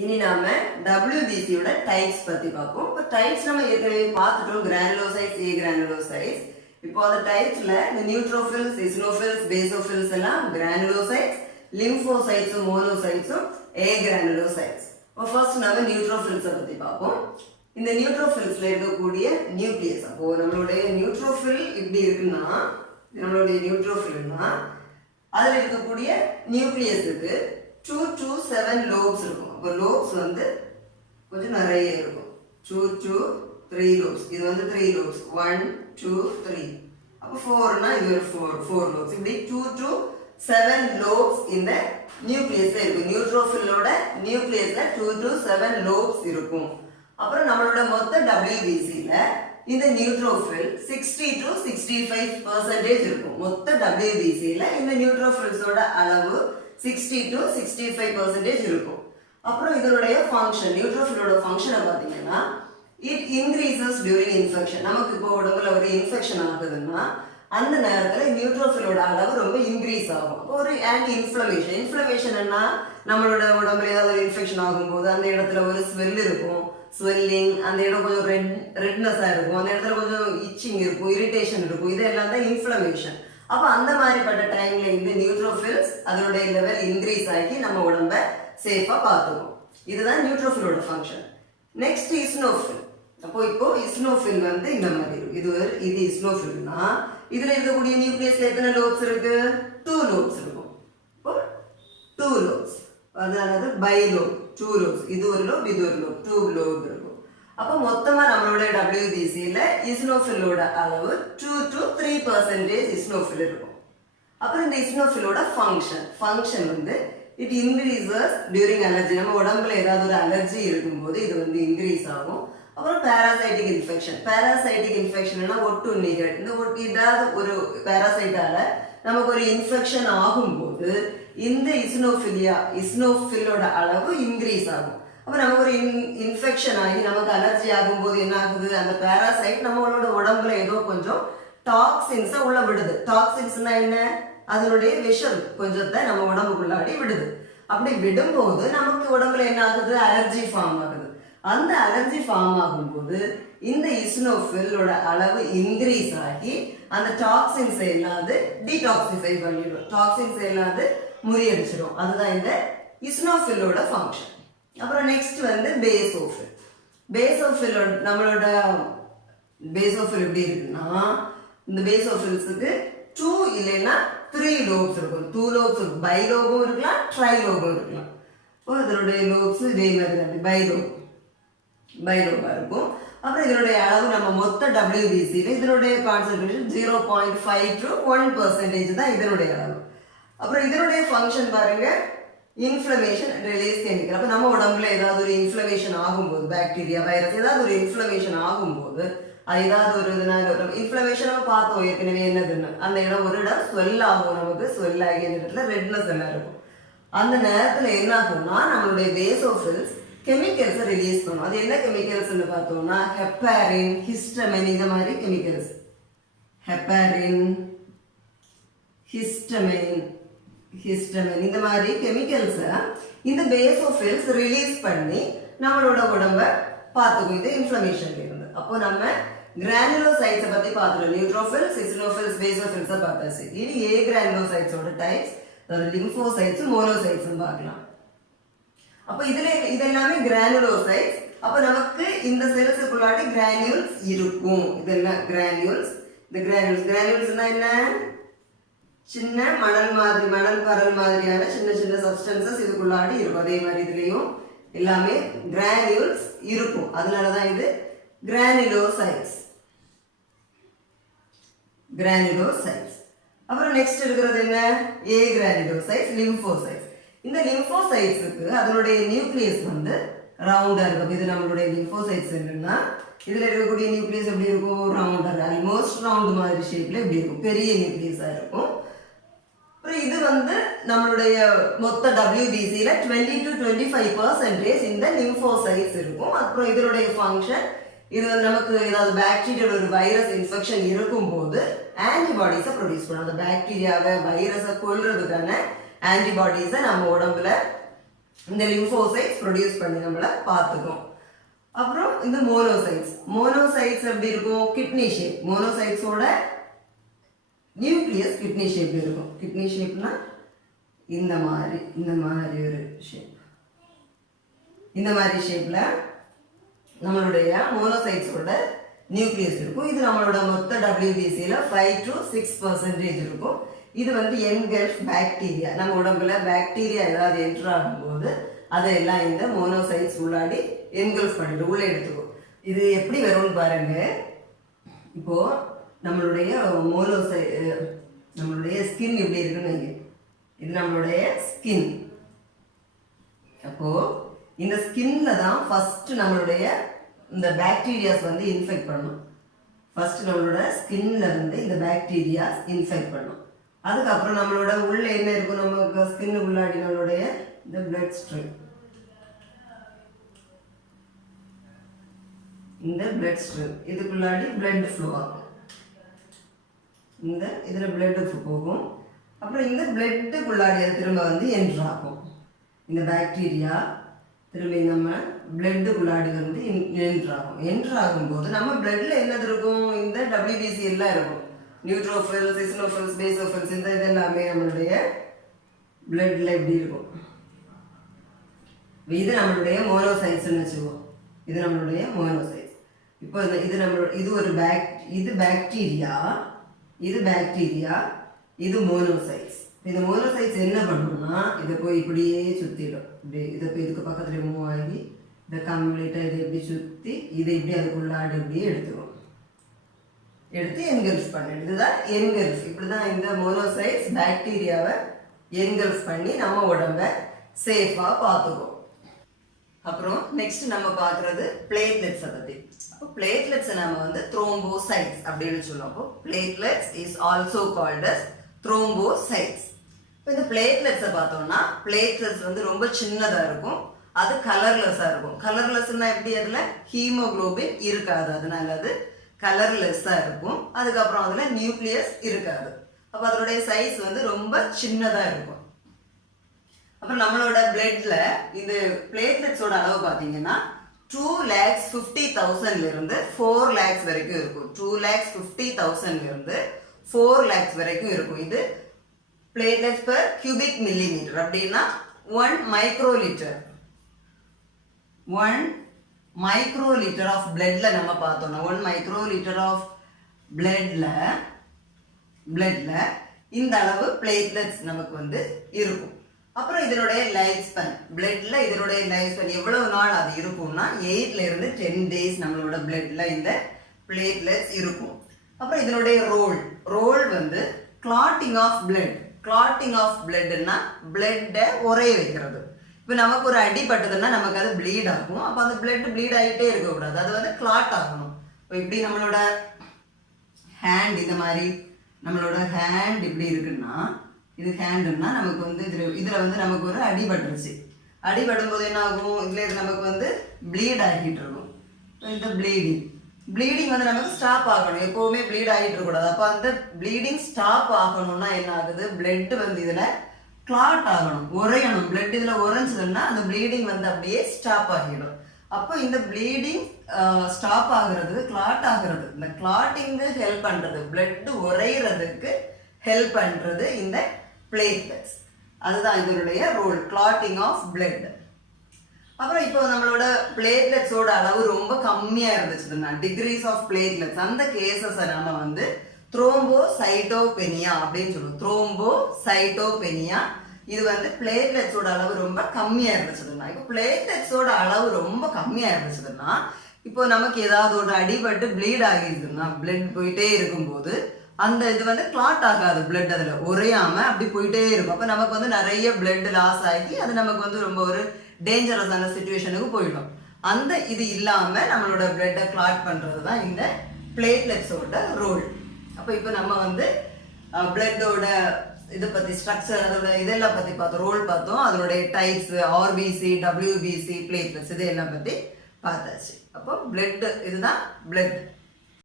இனி நாம WBC யோட டைப்ஸ் பத்தி பார்ப்போம். இப்போ டைப்ஸ் நம்ம ஏற்கனவே பார்த்துட்டோம், கிரானுலோசைட்ஸ், ஏ கிரானுலோசைட்ஸ். இப்போ அந்த டைப்ஸ்ல இந்த நியூட்ரோஃபில்ஸ், இஸ்னோஃபில்ஸ், பேசோஃபில்ஸ் எல்லாம் கிரானுலோசைட்ஸ், லிம்போசைட்ஸும் மோனோசைட்ஸும் ஏ கிரானுலோசைட்ஸ். இப்போ ஃபர்ஸ்ட் நாம நியூட்ரோஃபில்ஸை பத்தி பார்ப்போம். இந்த நியூட்ரோஃபில்ஸ்ல இருக்கக்கூடிய நியூக்ளியஸ், அப்போ நம்மளுடைய நியூட்ரோஃபில் இப்படி இருக்குன்னா, நம்மளுடைய நியூட்ரோஃபில்னா அதுல இருக்கக்கூடிய நியூக்ளியஸ் இருக்கு 2 to 7 lobes இருக்கும். அப்போ lobes வந்து கொஞ்சம் நிறைய இருக்கும். 2 to 3 lobes. இது வந்து 3 lobes. 1 2 3. அப்போ 4னா இது ஒரு 4 lobes. இப்படி 2 to 7 lobes இந்த நியூக்ளியஸ்ல இருக்கும். நியூட்ரோஃபிலோட நியூக்ளியஸ்ல 2 to 7 lobes இருக்கும். அப்புறம் நம்மளோட மொத்த WBCல இந்த நியூட்ரோஃபில் 60 to 65% இருக்கும். மொத்த WBCல இந்த நியூட்ரோஃபில்ஸோட அளவு 60 to 65% இருக்கும். அப்புறம் இதனுடைய ஃபங்க்ஷன், நியூட்ரோஃபிலோட ஃபங்க்ஷனை பார்த்தீங்கன்னா, இட் இன்க்ரீசஸ் டியூரிங் இன்ஃபெக்ஷன். நமக்கு இப்போ உடம்புல ஒரு இன்ஃபெக்ஷன் ஆகுதுன்னா அந்த நேரத்தில் நியூட்ரோஃபிலோட அளவு ரொம்ப இன்க்ரீஸ் ஆகும். இப்போ ஒரு ஆன்டி இன்ஃப்ளமேஷன். இன்ஃப்ளமேஷன்னா நம்மளோட உடம்புல ஏதாவது ஒரு இன்ஃபெக்ஷன் ஆகும்போது அந்த இடத்துல ஒரு ஸ்வெல் இருக்கும், ஸ்வெல்லிங், அந்த இடம் கொஞ்சம் ரெட்னஸாக இருக்கும், அந்த இடத்துல கொஞ்சம் இச்சிங் இருக்கும், இரிட்டேஷன் இருக்கும். இதெல்லாம் தான் இன்ஃப்ளமேஷன். அப்போ அந்த மாதிரிப்பட்ட டைம்ல இந்த நியூட்ரோஃபில்ஸ் அதனுடைய லெவல் இன்க்ரீஸ் ஆகி நம்ம உடம்ப சேஃபா பார்த்துக்கும். இதுதான் நியூட்ரோஃபிலோட ஃபங்க்ஷன். நெக்ஸ்ட் இஸ்னோஃபில். அப்போ இப்போ இஸ்னோஃபில் வந்து இந்த மாதிரி இருக்கும். இது இஸ்னோஃபில்னா இதுல இருக்கக்கூடிய நியூக்ளியஸ்ல எத்தனை லோப்ஸ் இருக்கு? 2 லோப்ஸ் இருக்கும். இப்போ 2 லோப்ஸ், அதாவது பைலோப், 2 லோப்ஸ். இது ஒரு லோப், இது ஒரு லோப், 2 லோப் இருக்கும். அப்போ மொத்தமா நம்மளோட WBCல இஸ்னோஃபிலோட அளவு 2 to 3% இஸ்னோஃபில் இருக்கும். அப்புறம் இந்த இஸ்னோஃபிலோட ஃபங்க்ஷன் வந்து இட் இன்க்ரீசஸ் டியூரிங் அலர்ஜி. நம்ம உடம்புல ஏதாவது ஒரு அலர்ஜி இருக்கும்போது இது வந்து இன்க்ரீஸ் ஆகும். அப்புறம் பேராசைட்டிக் இன்ஃபெக்ஷன். பேராசைட்டிக் இன்ஃபெக்ஷன்னா ஒட்டுண்ணிகள், இந்த ஏதாவது ஒரு பேராசைட்டால நமக்கு ஒரு இன்ஃபெக்ஷன் ஆகும்போது இந்த இஸ்னோஃபிலோட அளவு இன்க்ரீஸ் ஆகும். அப்போ நமக்கு ஒரு இன்ஃபெக்ஷன் ஆகி நமக்கு அலர்ஜி ஆகும்போது என்ன ஆகுது, அந்த பேராசைட் நம்மளோட உடம்புல ஏதோ கொஞ்சம் டாக்ஸின்ஸை உள்ள விடுது. டாக்ஸின்ஸ்னா என்ன? அதனுடைய விஷம் கொஞ்சத்தை நம்ம உடம்புக்குள்ளாடி விடுது. அப்படி விடும்போது நமக்கு உடம்புல என்ன ஆகுது, அலர்ஜி ஃபார்ம் ஆகுது. அந்த அலர்ஜி ஃபார்ம் ஆகும்போது இந்த இஸ்னோஃபிலோட அளவு இன்க்ரீஸ் ஆகி அந்த டாக்ஸின்ஸ் எல்லாது டீடாக்சிஃபை பண்ணிடும், டாக்ஸின்ஸ் எல்லாது முறியடிச்சிடும். அதுதான் இந்த இஸ்னோஃபிலோட ஃபங்க்ஷன். அப்புறம் நெக்ஸ்ட் வந்து பேசோஃபில். பேசோஃபிலோட நம்மளோட பேசோஃபில் எப்படி இருக்குன்னா, இந்த பேசோஃபில்ஸுக்கு 2 இல்லைன்னா 3 லோப்ஸ் இருக்கும். 2 லோப்ஸ் இருக்கும். பைலோபும் இருக்கலாம், ட்ரைலோபும் இருக்கலாம். இப்போ இதனுடைய லோப்ஸ் இதே மாதிரி தான் பைலோபா இருக்கும். அப்புறம் இதனுடைய அளவு நம்ம மொத்த WBCல இதனுடைய கான்சன்ட்ரேஷன் 0.5 to 1% தான் இதனுடைய அளவு. அப்புறம் இதனுடைய ஃபங்க்ஷன் பாருங்க, இன்ஃப்ளமேஷன், ரிலீஸ் கெமிக்கல். அப்போ நம்ம உடம்புல ஏதாவது ஒரு இன்ஃப்ளமேஷன் ஆகும்போது, பாக்டீரியா, வைரஸ் ஏதாவது ஒரு இன்ஃப்ளமேஷன் ஆகும்போது, அது ஏதாவது ஒரு இதனால இன்ஃப்ளமேஷன் நம்ம பார்த்தோம் ஏற்கனவே என்னதுன்னு, அந்த இடம் ஒரு இடம் ஸ்வெல் ஆகும், நமக்கு ஸ்வெல் ஆகி அந்த இடத்துல ரெட்னஸ் எல்லாம் இருக்கும். அந்த நேரத்தில் என்ன ஆகும்னா நம்மளுடைய பேசோஃபில்ஸ் கெமிக்கல்ஸை ரிலீஸ் பண்ணும். அது என்ன கெமிக்கல்ஸ்ன்னு பார்த்தோம்னா ஹெப்பாரின், ஹிஸ்டமின், இந்த மாதிரி கெமிக்கல்ஸ். ஹெப்பாரின், ஹிஸ்டமின் இந்த மாதிரி கெமிக்கல்ஸை இந்த பேசோஃபில்ஸ் ரிலீஸ் பண்ணி நம்மளோட உடம்ப பார்த்துக்கும் இது இன்ஃப்ளமேஷன்ல இருந்து. அப்போ நம்ம கிரானுலோசைட்ஸை பத்தி பார்த்துட்டோம். நியூட்ரோஃபில்ஸ், இஸ்னோஃபில்ஸ், பேசோஃபில்ஸை பார்த்தாச்சு. இனி ஏ கிரானுலோசைட்ஸோட டைப்ஸ், அதாவது லிம்போசைட்ஸும் மோனோசைட்ஸும் பார்க்கலாம். அப்போ இதெல்லாமே கிரானுலோசைட்ஸ். அப்போ நமக்கு இந்த செல்ஸுக்குள்ளாடி கிரானியூல்ஸ் இருக்கும். இதெல்லாம் கிரானியூல்ஸ். இந்த கிரானியூல்ஸ்னா என்ன? சின்ன மணல் பரல் மாதிரியான சின்ன சின்ன சப்ஸ்டன்சஸ் இதுக்குள்ளாடி இருக்கும். அதே மாதிரி இதுலயும் எல்லாமே கிரானியூல்ஸ் இருக்கும். அதனாலதான் இது கிரானுலோசைட்ஸ். அப்புறம் நெக்ஸ்ட் இருக்கிறது என்ன? ஏ கிரானுலோசைட்ஸ், லிம்போசைட்ஸ். இந்த லிம்போசைட்ஸுக்கு அதனுடைய நியூக்ளியஸ் வந்து ரவுண்டா இருக்கும். இது நம்மளுடைய லிம்போசைட்ஸ் என்னன்னா, இதுல இருக்கக்கூடிய நியூக்ளியஸ் எப்படி இருக்கும்? ரவுண்டா, ஆல்மோஸ்ட் ரவுண்ட் மாதிரி ஷேப்ல எப்படி இருக்கும், பெரிய நியூக்ளியஸா இருக்கும். அப்புறம் இது வந்து நம்மளுடைய மொத்த WBCல 20 to 25% இந்த லிம்போசைட்ஸ் இருக்கும். அப்புறம் இதனுடைய ஃபங்க்ஷன், இது வந்து நமக்கு ஏதாவது பாக்டீரியல் ஒரு வைரஸ் இன்ஃபெக்ஷன் இருக்கும்போது ஆன்டிபாடிஸை ப்ரொடியூஸ் பண்ணும். அந்த பாக்டீரியாவை, வைரஸை கொல்றதுக்கான ஆன்டிபாடிஸை நம்ம உடம்புல இந்த லிம்போசைட்ஸ் ப்ரொடியூஸ் பண்ணி நம்மளை பார்த்துக்கும். அப்புறம் இந்த மோனோசைட்ஸ் எப்படி இருக்கும்? Kidney shape. மோனோசைட்ஸோட நியூக்ளியஸ் கிட்னி ஷேப் இருக்கும். கிட்னி ஷேப்னா இந்த மாதிரி ஒரு ஷேப். இந்த மாதிரி ஷேப்ல நம்மளுடைய மோனோசைட்ஸோட நியூக்ளியஸ் இருக்கும். இது நம்மளோட மொத்த WBCல 5 to 6% இருக்கும். இது வந்து என்கல்ஃப் பாக்டீரியா. நம்ம உடம்புல பாக்டீரியா ஏதாவது என்டர் ஆகும்போது அதெல்லாம் இந்த மோனோசைட்ஸ் உள்ளாடி என்கல்ஃப் பண்ணிட்டு உள்ள எடுத்துக்கும். இது எப்படி வரும்னு பாருங்க. இப்போ நம்மளுடைய நம்மளுடைய ஸ்கின் எப்படி இருக்குன்னு, இது நம்மளுடைய ஸ்கின். அப்போ இந்த ஸ்கின்ல தான் ஃபர்ஸ்ட் நம்மளுடைய இந்த பாக்டீரியாஸ் வந்து இன்ஃபெக்ட் பண்ணும். ஃபர்ஸ்ட் நம்மளோட ஸ்கின்ல வந்து இந்த பாக்டீரியாஸ் இன்ஃபெக்ட் பண்ணும். அதுக்கப்புறம் நம்மளோட உள்ள என்ன இருக்கும்? நமக்கு ஸ்கின் உள்ளாடி நம்மளுடைய இந்த பிளட் ஸ்ட்ரீம், இந்த பிளட் ஸ்ட்ரீம் இதுக்குள்ளாடி பிளட் ஃப்ளோ ஆகும். இதுல பிளட் போகும். அப்புறம் இந்த பிளட்டுக்குள்ளாடி திரும்ப வந்து என்ட்ரு ஆகும். இந்த பாக்டீரியா திரும்பி நம்ம பிளட்டுக்குள்ளாடி வந்து என்ட்ரு ஆகும்போது நம்ம பிளட்ல என்னது இருக்கும்? இந்த WBC எல்லாம் இருக்கும். நியூட்ரோஃபில்ஸ், இசினோஃபில்ஸ், பேசோஃபில்ஸ், இந்த இதெல்லாமே நம்மளுடைய பிளட்ல எப்படி இருக்கும்? இது நம்மளுடைய மோனோசைட்ஸ்ன்னு வச்சுக்குவோம். இது நம்மளுடைய மோனோசைட்ஸ். இப்போ இது ஒரு பாக்டீரியா, இது மோனோசைட்ஸ். இந்த மோனோசைட்ஸ் என்ன பண்ணும்னா இதை போய் இப்படியே சுத்திடும். இதை போய் இதுக்கு பக்கத்துல மூவ் ஆகி இதை கம்ப்ளீட்டா இதை எப்படி சுத்தி இதை இப்படி அதுக்குள்ளாடி இப்படியே எடுத்து என்கல்ஃப் பண்ணிடும். இதுதான் என்கல்ஃப். இப்படிதான் இந்த மோனோசைட்ஸ் பாக்டீரியாவை என்கல்ஃப் பண்ணி நம்ம உடம்ப சேஃபா பார்த்துக்கும். அப்புறம் நெக்ஸ்ட் நம்ம பார்க்கறது பிளேட்லெட்ஸை பத்தி. அப்போ பிளேட்லெட்ஸை நம்ம வந்து த்ரோம்போசைட்ஸ் அப்படின்னு சொல்லுவோம். அப்போ platelets is also called as thrombocytes. இப்போ இந்த பிளேட்லெட்ஸை பார்த்தோம்னா பிளேட்லெட்ஸ் வந்து ரொம்ப சின்னதா இருக்கும். அது கலர்லெஸ்ஸா இருக்கும். கலர்லெஸ்னா எப்படி? அதுல ஹீமோகுளோபின் இருக்காது, அதனால அது கலர்லெஸ்ஸா இருக்கும். அதுக்கப்புறம் அதுல நியூக்ளியஸ் இருக்காது. அப்போ அதனுடைய சைஸ் வந்து ரொம்ப சின்னதா இருக்கும். அப்புறம் நம்மளோட பிளட்ல இந்த பிளேட்லெட்ஸோட அளவு பார்த்தீங்கன்னா 2,50,000 இருந்து 4 lakhs வரைக்கும் இருக்கும். 2,50,000 இருந்து 4 lakhs வரைக்கும் இருக்கும். இது பிளேட்லெட்ஸ் per cubic millimeter. அப்படின்னா 1 microliter. 1 microliter of bloodல நம்ம பார்த்தோம்னா 1 microliter of bloodல இந்த அளவு பிளேட்லெட்ஸ் நமக்கு வந்து இருக்கும். அப்புறம் இதனுடைய லைஃப் ஸ்பேன், பிளட்ல இதனுடைய லைஃப் ஸ்பேன் எவ்வளவு நாள் அது இருக்கும்னா 8ல இருந்து 10 days நம்மளோட பிளட்ல இந்த பிளேட்லெட்ஸ் இருக்கும். அப்புறம் இதனுடைய ரோல் வந்து கிளாட்டிங் ஆஃப் பிளட்னா பிளட்டை உறைய வைக்கிறது. இப்போ நமக்கு ஒரு அடிபட்டதுன்னா நமக்கு அது ப்ளீட் ஆகும். அப்போ அந்த பிளட் ப்ளீட் ஆகிட்டே இருக்கக்கூடாது, அது வந்து கிளாட் ஆகணும். இப்போ இப்படி நம்மளோட ஹேண்ட், இந்த மாதிரி நம்மளோட ஹேண்ட் இப்படி இருக்குன்னா, இது ஹேண்டுன்னா நமக்கு வந்து இதுல வந்து நமக்கு ஒரு அடிபட்டுருச்சு. அடிபடும் போது என்ன ஆகும்? இதுல நமக்கு வந்து ப்ளீட் ஆகிட்டு இருக்கும். இந்த ப்ளீடிங் வந்து நமக்கு ஸ்டாப் ஆகணும். எப்பவுமே ப்ளீட் ஆகிட்டு இருக்கக்கூடாது. அப்போ அந்த ப்ளீடிங் ஸ்டாப் ஆகணும்னா என்ன ஆகுது? பிளட் வந்து இதுல கிளாட் ஆகணும், உறையணும். பிளட் இதுல உறைஞ்சதுன்னா அந்த ப்ளீடிங் வந்து அப்படியே ஸ்டாப் ஆகிடும். அப்போ இந்த ப்ளீடிங் ஸ்டாப் ஆகுறது, கிளாட் ஆகுறது, இந்த கிளாட்டிங்கு ஹெல்ப் பண்றது, பிளட் உறையிறதுக்கு ஹெல்ப் பண்றது இந்த பிளேட்லெட்ஸ். அதுதான் இதனுடைய ரோல், கிளாட்டிங் ஆஃப் பிளட். அப்புறம் இப்போ நம்மளோட பிளேட்லெட்ஸோட அளவு ரொம்ப கம்மியா இருந்துச்சுன்னா, டிகிரீஸ் ஆஃப் பிளேட்லெட்ஸ், அந்த கேசஸை நம்ம வந்து த்ரோம்போசைட்டோபெனியா அப்படின்னு சொல்லுவோம். த்ரோம்போசைட்டோபெனியா. இது வந்து பிளேட்லெட்ஸோட அளவு ரொம்ப கம்மியா இருந்துச்சுன்னா, இப்போ பிளேட்லெட்ஸோட அளவு ரொம்ப கம்மியா இருந்துச்சுன்னா, இப்போ நமக்கு ஏதாவது ஒரு அடிபட்டு ப்ளீட் ஆகிருக்குன்னா, பிளட் போயிட்டே இருக்கும்போது அந்த இது வந்து கிளாட் ஆகாது, பிளட் அதுல உறையாம அப்படி போயிட்டே இருக்கும். அப்ப நமக்கு வந்து நிறைய பிளட் லாஸ் ஆகி அது நமக்கு வந்து ரொம்ப ஒரு டேஞ்சரஸான சிச்சுவேஷனுக்கு போயிடும். அந்த இது இல்லாம நம்மளோட பிளட்டை கிளாட் பண்றது தான் இந்த பிளேட்லெட்ஸோட ரோல். அப்ப இப்போ நம்ம வந்து பிளட்டோட இதை பத்தி, ஸ்ட்ரக்சர், அதோட இதெல்லாம் பத்தி பார்த்தோம், ரோல் பார்த்தோம், அதனுடைய டைப்ஸ், RBC, WBC, பிளேட்லெட்ஸ், இதெல்லாம் பத்தி பார்த்தாச்சு. அப்போ பிளட், இதுதான் பிளட்.